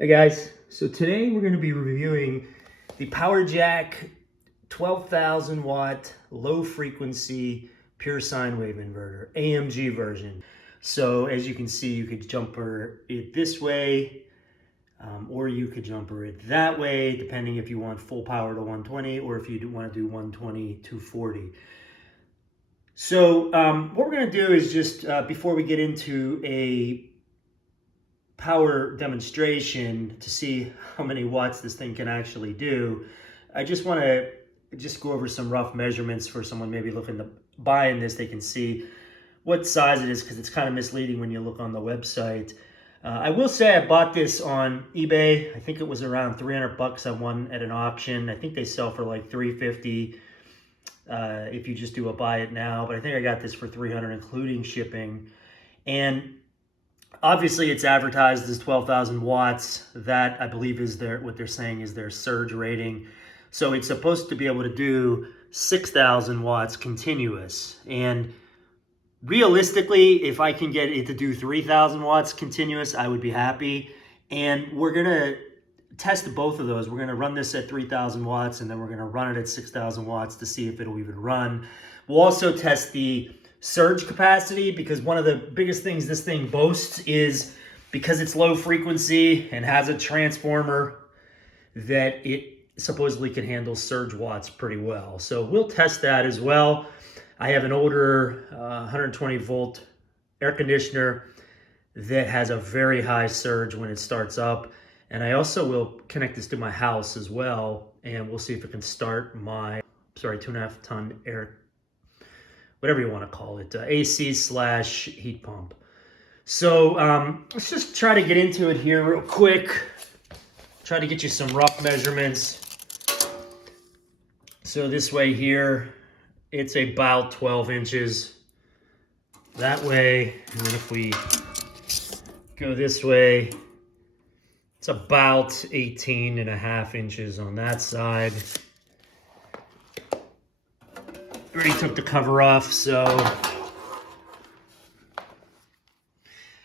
Hey guys, so today we're going to be reviewing the Powerjack 12,000 watt low frequency pure sine wave inverter, AMG version. So as you can see, you could jumper it this way, or you could jumper it that way, depending if you want full power to 120 or if you want to do 120 240. So what we're going to do is just before we get into a power demonstration to see how many watts this thing can actually do, I just want to go over some rough measurements for someone maybe looking to buy in this. They can see what size it is, because it's kind of misleading when you look on the website. I will say I bought this on eBay. I think it was around 300 bucks. I won at an auction. I think they sell for like 350 if you just do a buy it now, but I think I got this for 300 including shipping. And obviously, it's advertised as 12,000 watts. That, I believe, is what they're saying is their surge rating. So it's supposed to be able to do 6,000 watts continuous. And realistically, if I can get it to do 3,000 watts continuous, I would be happy. And we're going to test both of those. We're going to run this at 3,000 watts, and then we're going to run it at 6,000 watts to see if it'll even run. We'll also test the surge capacity, because one of the biggest things this thing boasts is, because it's low frequency and has a transformer, that it supposedly can handle surge watts pretty well. So we'll test that as well. I have an older 120 volt air conditioner that has a very high surge when it starts up, and I also will connect this to my house as well, and we'll see if it can start my 2.5 ton air, whatever you want to call it, AC/heat pump. So let's just try to get into it here real quick. Try to get you some rough measurements. So this way here, it's about 12 inches. That way, and then if we go this way, it's about 18.5 inches on that side. Already took the cover off, so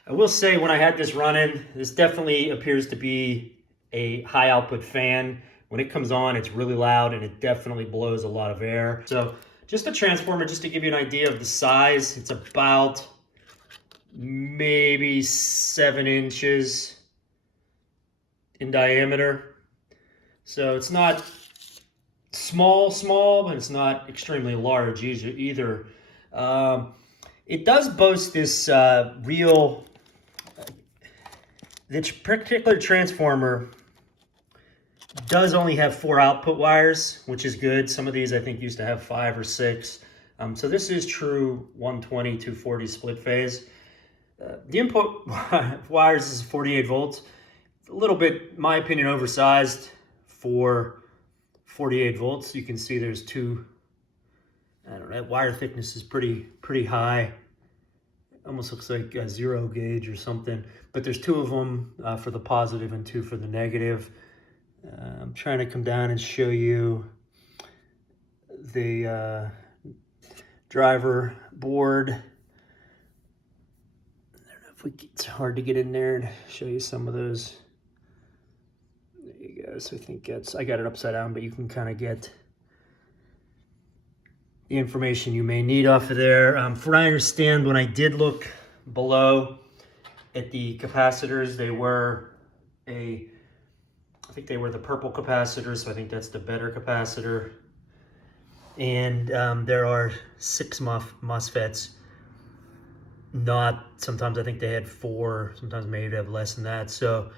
I will say when I had this running, this definitely appears to be a high output fan. When it comes on, it's really loud and it definitely blows a lot of air. So just a transformer, just to give you an idea of the size, it's about maybe 7 inches in diameter. So it's not small, but it's not extremely large either. It does boast this this particular transformer does only have 4 output wires, which is good. Some of these I think used to have 5 or 6. So this is true 120, 240 split phase. The input wires is 48 volts. A little bit, in my opinion, oversized for 48 volts. You can see there's two, I don't know, that wire thickness is pretty high. Almost looks like a 0 gauge or something, but there's 2 of them for the positive and 2 for the negative. I'm trying to come down and show you the driver board. I don't know if it's hard to get in there and show you some of those. There you go. So I think I got it upside down, but you can kind of get the information you may need off of there. From what I understand, when I did look below at the capacitors, I think they were the purple capacitors, so I think that's the better capacitor. And there are 6 MOSFETs. Sometimes I think they had 4, sometimes maybe they have less than that. So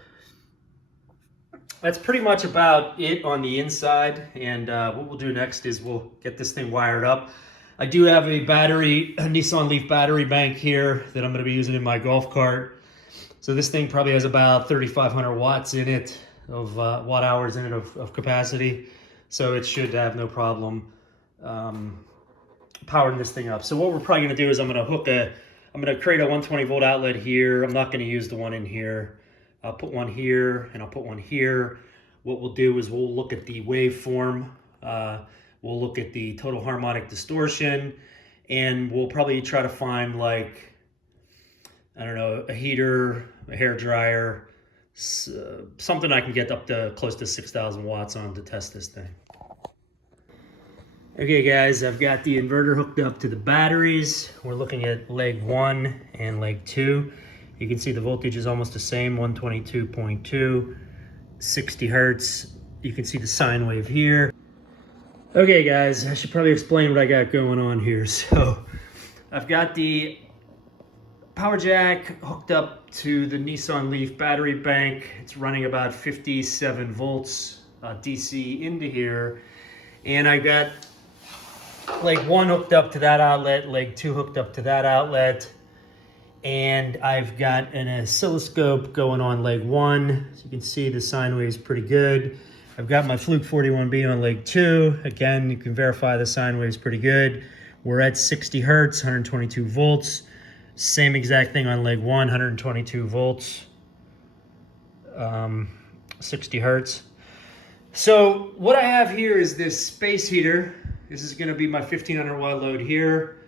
that's pretty much about it on the inside. And what we'll do next is we'll get this thing wired up. I do have a Nissan Leaf battery bank here that I'm going to be using in my golf cart. So this thing probably has about 3,500 watts in it, of watt hours in it of capacity. So it should have no problem powering this thing up. So what we're probably going to do is I'm going to create a 120 volt outlet here. I'm not going to use the one in here. I'll put one here and I'll put one here. What we'll do is we'll look at the waveform. We'll look at the total harmonic distortion, and we'll probably try to find, like, I don't know, a heater, a hair dryer, something I can get up to close to 6,000 watts on to test this thing. Okay guys, I've got the inverter hooked up to the batteries. We're looking at leg 1 and leg 2. You can see the voltage is almost the same, 122.2, 60 hertz. You can see the sine wave here. Okay guys, I should probably explain what I got going on here. So I've got the Powerjack hooked up to the Nissan Leaf battery bank. It's running about 57 volts DC into here. And I got leg 1 hooked up to that outlet, leg 2 hooked up to that outlet. And I've got an oscilloscope going on leg 1. So you can see the sine wave is pretty good. I've got my Fluke 41B on leg 2. Again, you can verify the sine wave is pretty good. We're at 60 hertz, 122 volts. Same exact thing on leg 1, 122 volts, 60 hertz. So what I have here is this space heater. This is going to be my 1500 watt load here.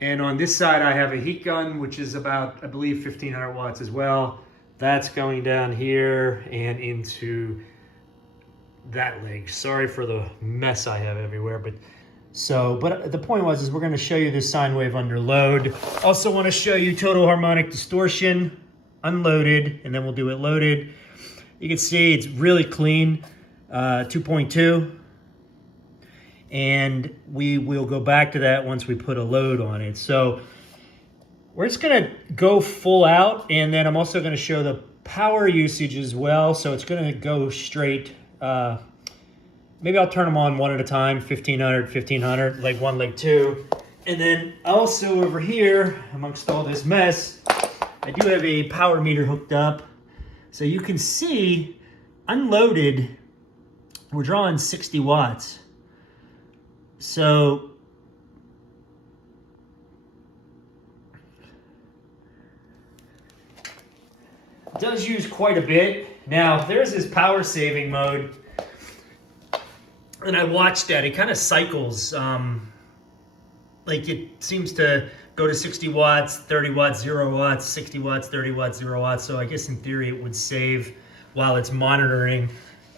And on this side, I have a heat gun, which is about, I believe, 1500 watts as well. That's going down here and into that leg. Sorry for the mess I have everywhere, but the point was, we're going to show you this sine wave under load. Also want to show you total harmonic distortion unloaded, and then we'll do it loaded. You can see it's really clean, 2.2. And we will go back to that once we put a load on it. So we're just going to go full out, and then I'm also going to show the power usage as well. So it's going to go straight. Maybe I'll turn them on one at a time, 1500, 1500, leg 1, leg 2. And then also over here, amongst all this mess, I do have a power meter hooked up. So you can see, unloaded, we're drawing 60 watts. So it does use quite a bit. Now, there's this power saving mode. And I watched that, it kind of cycles. Like it seems to go to 60 watts, 30 watts, 0 watts, 60 watts, 30 watts, 0 watts. So I guess in theory it would save while it's monitoring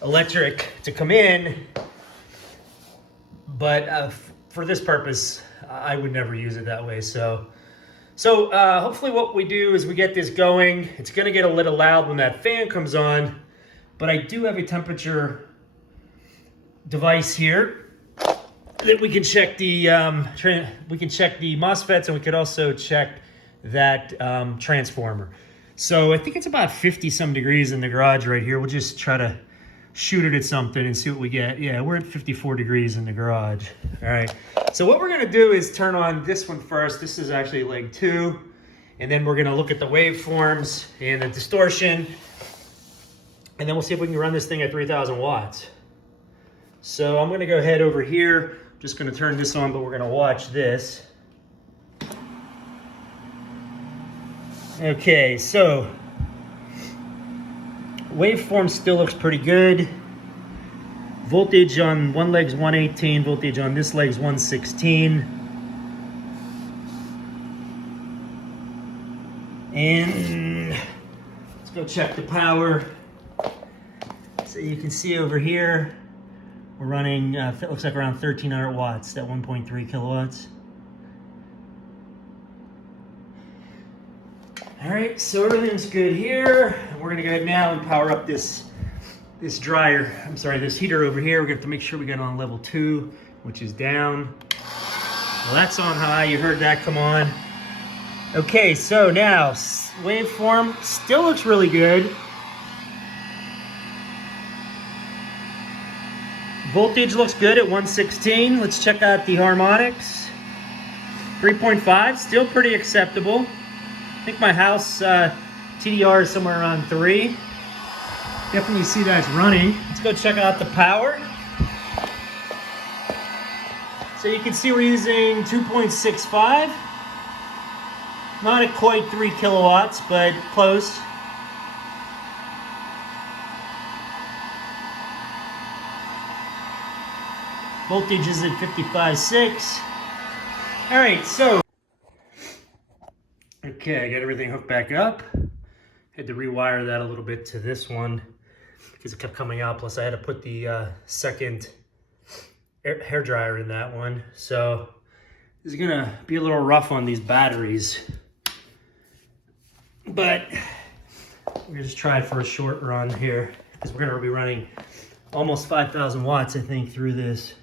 electric to come in. But for this purpose, I would never use it that way. So hopefully what we do is we get this going. It's gonna get a little loud when that fan comes on, but I do have a temperature device here that we can check the MOSFETs, and we could also check that transformer. So I think it's about 50 some degrees in the garage right here. We'll just try to shoot it at something and see what we get. Yeah, we're at 54 degrees in the garage. All right, so what we're gonna do is turn on this one first. This is actually leg 2, and then we're gonna look at the waveforms and the distortion, and then we'll see if we can run this thing at 3000 watts. So I'm gonna go ahead over here. I'm just gonna turn this on, but we're gonna watch this. Okay, so waveform still looks pretty good. Voltage on one leg's 118, voltage on this leg's 116. And let's go check the power. So you can see over here, we're running, it looks like around 1300 watts, that 1.3 kilowatts. All right, so everything's good here. We're gonna go ahead now and power up this heater over here. We're gonna have to make sure we get on level 2, which is down. Well, that's on high, you heard that come on. Okay, so now, waveform still looks really good. Voltage looks good at 116. Let's check out the harmonics. 3.5, still pretty acceptable. I think my house TDR is somewhere around 3. Definitely see that's running. Let's go check out the power. So you can see we're using 2.65. Not at quite 3 kilowatts, but close. Voltage is at 55.6. All right, so, okay, I got everything hooked back up. Had to rewire that a little bit to this one because it kept coming out. Plus I had to put the second hair dryer in that one. So this is gonna be a little rough on these batteries, but we're just try it for a short run here because we're gonna be running almost 5,000 watts, I think, through this.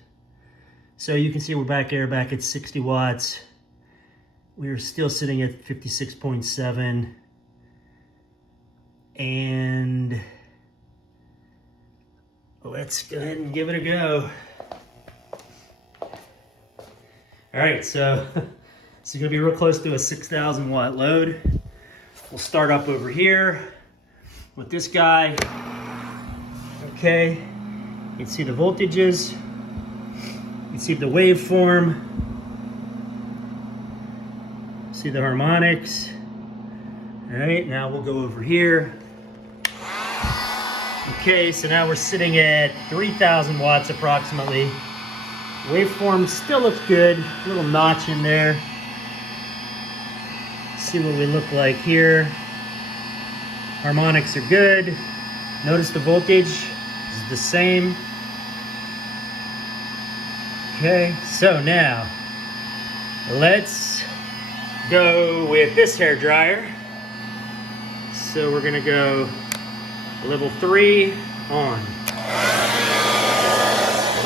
So you can see we're back at 60 watts. We're still sitting at 56.7. And let's go ahead and give it a go. All right, so this is gonna be real close to a 6,000 watt load. We'll start up over here with this guy. Okay, you can see the voltages. You can see the waveform. See the harmonics. All right, now we'll go over here. Okay, so now we're sitting at 3,000 watts approximately. Waveform still looks good, a little notch in there. See what we look like here. Harmonics are good. Notice the voltage is the same. Okay, so now let's go with this hair dryer. So we're gonna go level 3 on. So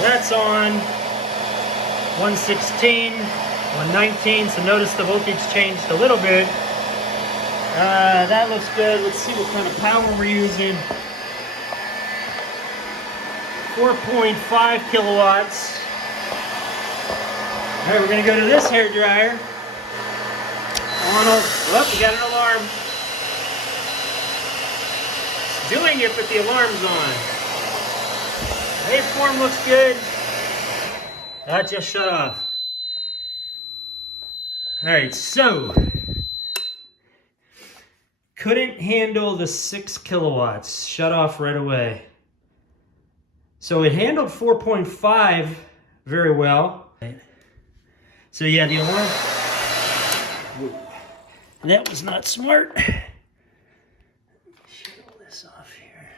that's on 116, 119. So notice the voltage changed a little bit. That looks good. Let's see what kind of power we're using. 4.5 kilowatts. All right, we're gonna go to this hair dryer. Oh, we got an alarm. It's doing it, but the alarm's on. Waveform looks good. That just shut off. All right, so couldn't handle the 6 kilowatts. Shut off right away. So it handled 4.5 very well. So yeah, the alarm. That was not smart. Shut all this off here.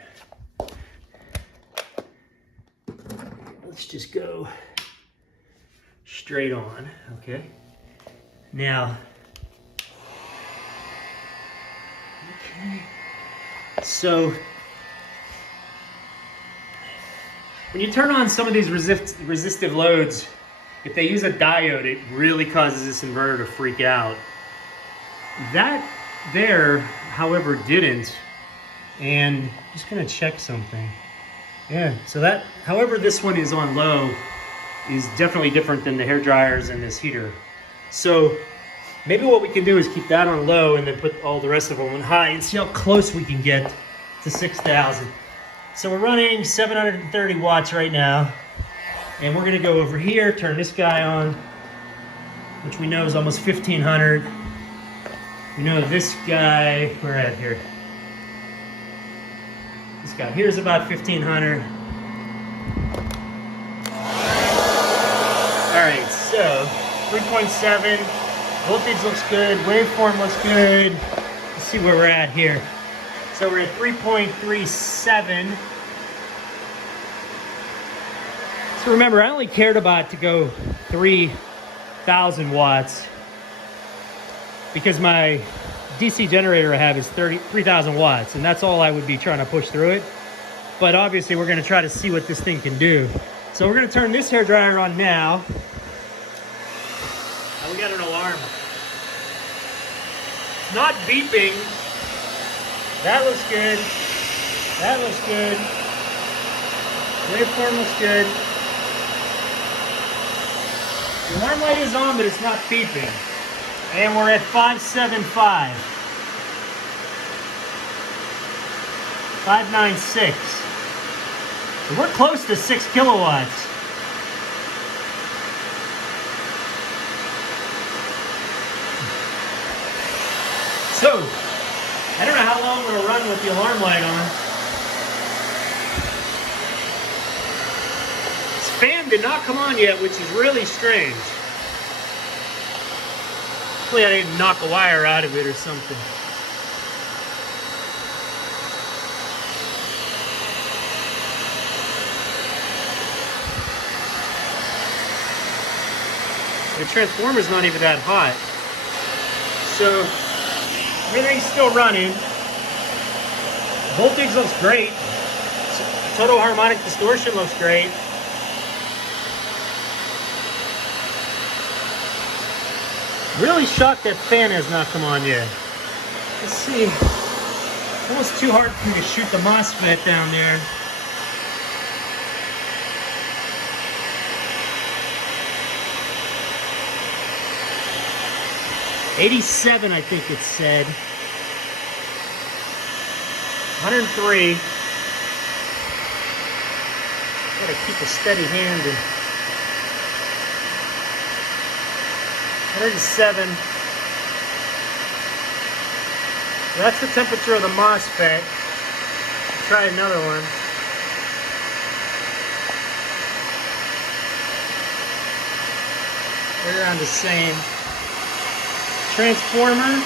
Let's just go straight on, okay? Now, okay. So, when you turn on some of these resistive loads, if they use a diode, it really causes this inverter to freak out. That there, however, didn't. And I'm just gonna check something. Yeah, so that, however this one is on low, is definitely different than the hair dryers and this heater. So maybe what we can do is keep that on low and then put all the rest of them on high and see how close we can get to 6,000. So we're running 730 watts right now. And we're gonna go over here, turn this guy on, which we know is almost 1,500. We know this guy, where at here? This guy here's about 1,500. All right, so 3.7, voltage looks good, waveform looks good. Let's see where we're at here. So we're at 3.37. So remember, I only cared about to go 3,000 watts because my DC generator I have is 3,000 watts, and that's all I would be trying to push through it. But obviously we're gonna try to see what this thing can do. So we're gonna turn this hair dryer on now. Oh, we got an alarm. It's not beeping. That looks good. That looks good. Waveform looks good. The alarm light is on, but it's not beeping. And we're at 575. 596. We're close to 6 kilowatts. So, I don't know how long we'll run with the alarm light on. This fan did not come on yet, which is really strange. Hopefully I didn't knock a wire out of it or something. The transformer's not even that hot. So everything's still running. Voltage looks great. Total harmonic distortion looks great. Really shocked that fan has not come on yet. Let's see. It's almost too hard for me to shoot the MOSFET down there. $87, I think it said. 103. Gotta keep a steady hand. And 107. So that's the temperature of the MOSFET. Try another one. They're around the same. Transformer,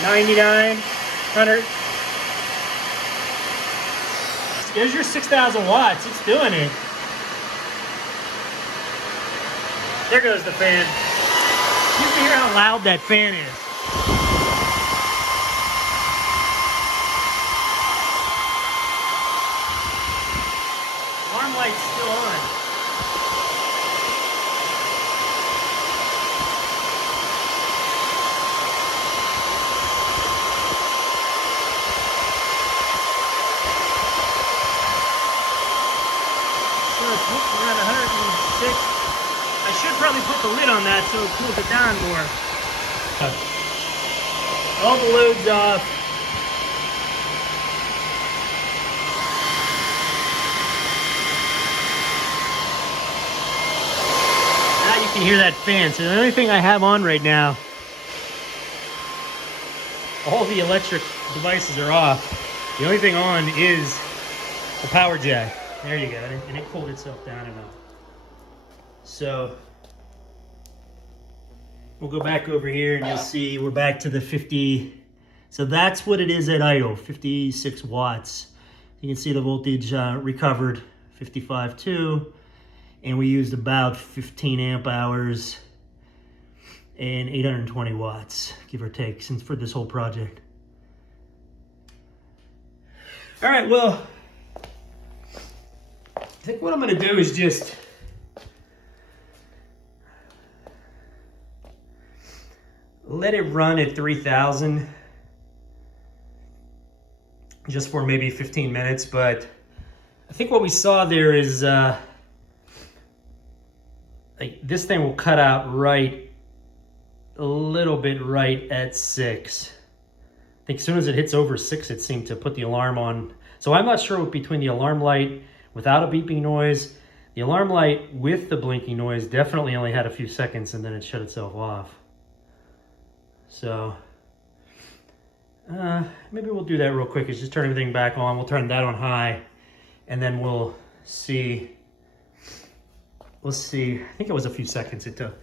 99, 100. There's your 6,000 watts. It's doing it. There goes the fan. You can hear how loud that fan is. Alarm light's still on. Around 106. I should probably put the lid on that so it cools it down more. All the loads off. Now you can hear that fan. So the only thing I have on right now, all the electric devices are off. The only thing on is the Powerjack. There you go, and it cooled itself down enough. So we'll go back over here and you'll see we're back to the 50. So that's what it is at idle, 56 watts. You can see the voltage recovered, 55.2, and we used about 15 amp hours and 820 watts, give or take, since for this whole project. All right, well, I think what I'm going to do is just let it run at 3,000 just for maybe 15 minutes. But I think what we saw there is like this thing will cut out right a little bit right at 6. I think as soon as it hits over 6, it seemed to put the alarm on. So I'm not sure what between the alarm light without a beeping noise, the alarm light with the blinking noise definitely only had a few seconds and then it shut itself off. So maybe we'll do that real quick. Is just turn everything back on. We'll turn that on high and then we'll see. Let's see. I think it was a few seconds it took.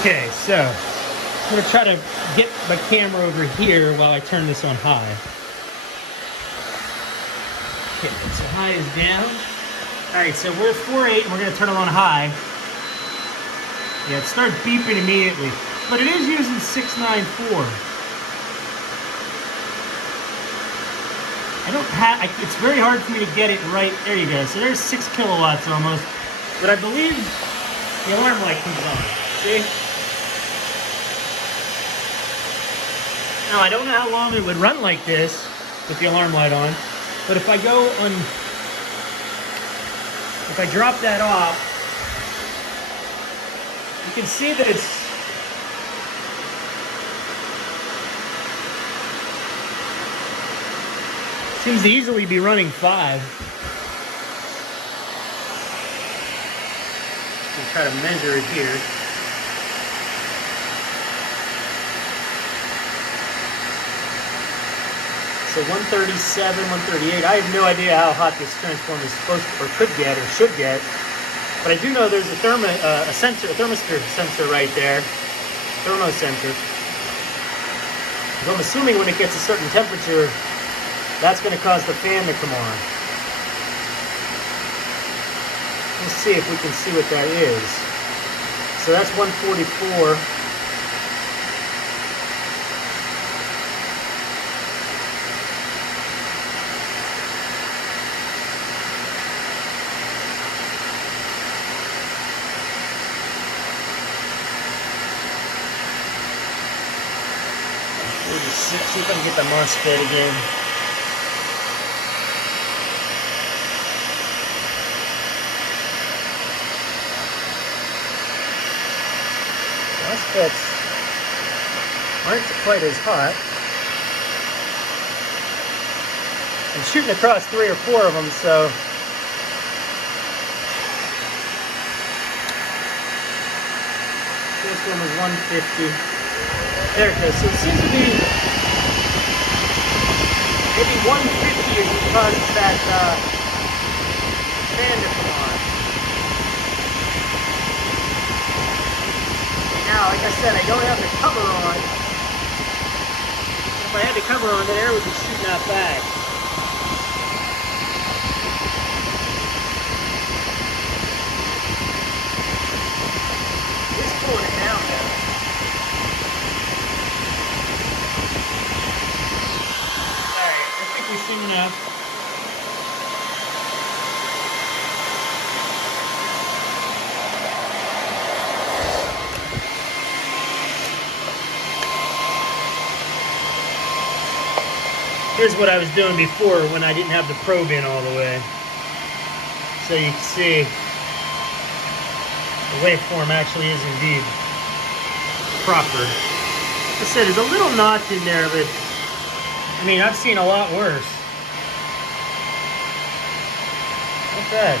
Okay, so I'm gonna try to get my camera over here while I turn this on high. Okay, so high is down. All right, so we're at 4.8 and we're gonna turn it on high. Yeah, it started beeping immediately, but it is using 694. It's very hard for me to get it right. There you go, so there's 6 kilowatts almost, but I believe the alarm light comes on, see? Now, I don't know how long it would run like this with the alarm light on, but if I drop that off, you can see that seems to easily be running 5. I'll try to measure it here. So 137, 138. I have no idea how hot this transformer is supposed to, or could get, or should get. But I do know there's a thermistor sensor right there, thermo sensor. So I'm assuming when it gets a certain temperature, that's going to cause the fan to come on. Let's see if we can see what that is. So that's 144. See if I can get the MOSFET again. MOSFETs aren't quite as hot. I'm shooting across 3 or 4 of them, so this one was 150. There it goes. So it seems to be maybe 150 is what causes that fan to come on. Now, like I said, I don't have the cover on. If I had the cover on, the air would be shooting out back. It's pulling it down now. Soon enough. Here's what I was doing before when I didn't have the probe in all the way. So you can see the waveform actually is indeed proper. Like I said, there's a little notch in there, but I mean, I've seen a lot worse. Not bad.